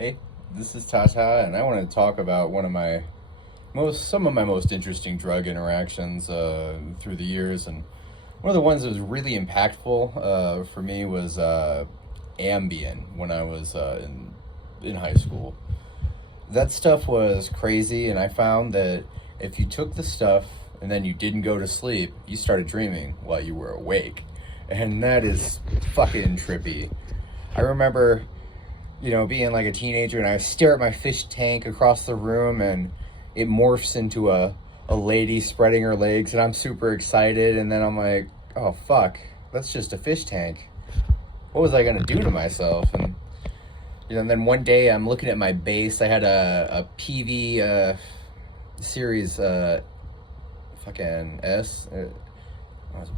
Hey, this is Tata, and I want to talk about some of my most interesting drug interactions through the years. And one of the ones that was really impactful for me was ambien when I was in high school. That stuff was crazy, and I found that if you took the stuff and then you didn't go to sleep, you started dreaming while you were awake, and that is fucking trippy. I remember being like a teenager, and I stare at my fish tank across the room, and it morphs into a lady spreading her legs, and I'm super excited, and then I'm like, oh fuck, that's just a fish tank. What was I gonna do to myself? And then one day I'm looking at my bass. I had a PV series fucking S.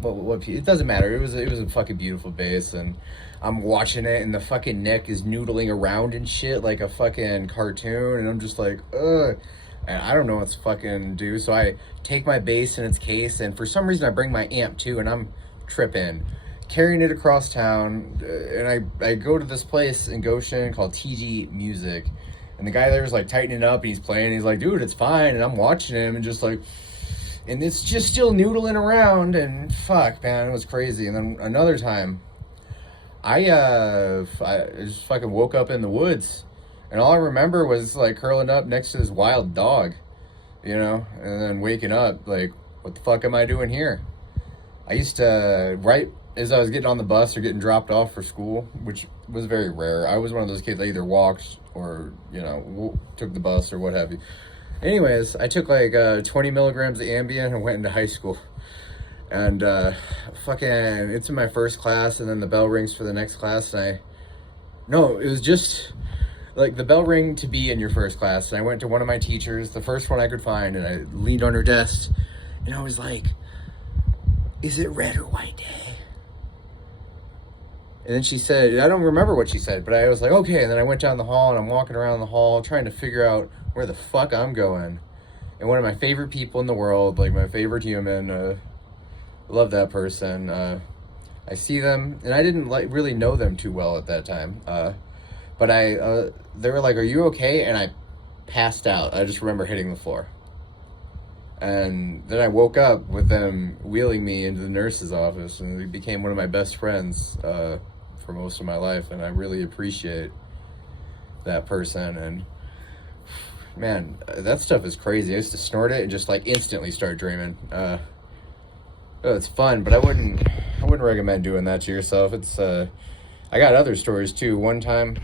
What it doesn't matter. It was a fucking beautiful bass, and I'm watching it, and the fucking neck is noodling around and shit like a fucking cartoon, and I'm just like, ugh. And I don't know what to fucking do, so I take my bass in its case, and for some reason I bring my amp too, and I'm tripping, carrying it across town, and I go to this place in Goshen called TG Music, and the guy there is like tightening up, and he's playing, and he's like, dude, it's fine, and I'm watching him, and just like, and it's just still noodling around, and fuck, man, it was crazy. And then another time, I just fucking woke up in the woods, and all I remember was like curling up next to this wild dog, and then waking up like, what the fuck am I doing here? I used to, right as I was getting on the bus or getting dropped off for school, which was very rare. I was one of those kids that either walked or, took the bus or what have you. Anyways, I took like 20 milligrams of ambien and went into high school. And fucking, it's in my first class, and then the bell rings for the next class, and no, it was just like the bell ring to be in your first class. And I went to one of my teachers, the first one I could find, and I leaned on her desk, and I was like, is it red or white day? And then she said, I don't remember what she said, but I was like, okay. And then I went down the hall, and I'm walking around the hall trying to figure out where the fuck I'm going. And one of my favorite people in the world, like my favorite human, love that person. I see them, and I didn't really know them too well at that time. But they were like, are you okay? And I passed out. I just remember hitting the floor. And then I woke up with them wheeling me into the nurse's office, and they became one of my best friends for most of my life, and I really appreciate that person. And man, that stuff is crazy. I used to snort it and just like instantly start dreaming. Oh, it's fun, but I wouldn't recommend doing that to yourself. It's I got other stories too. One time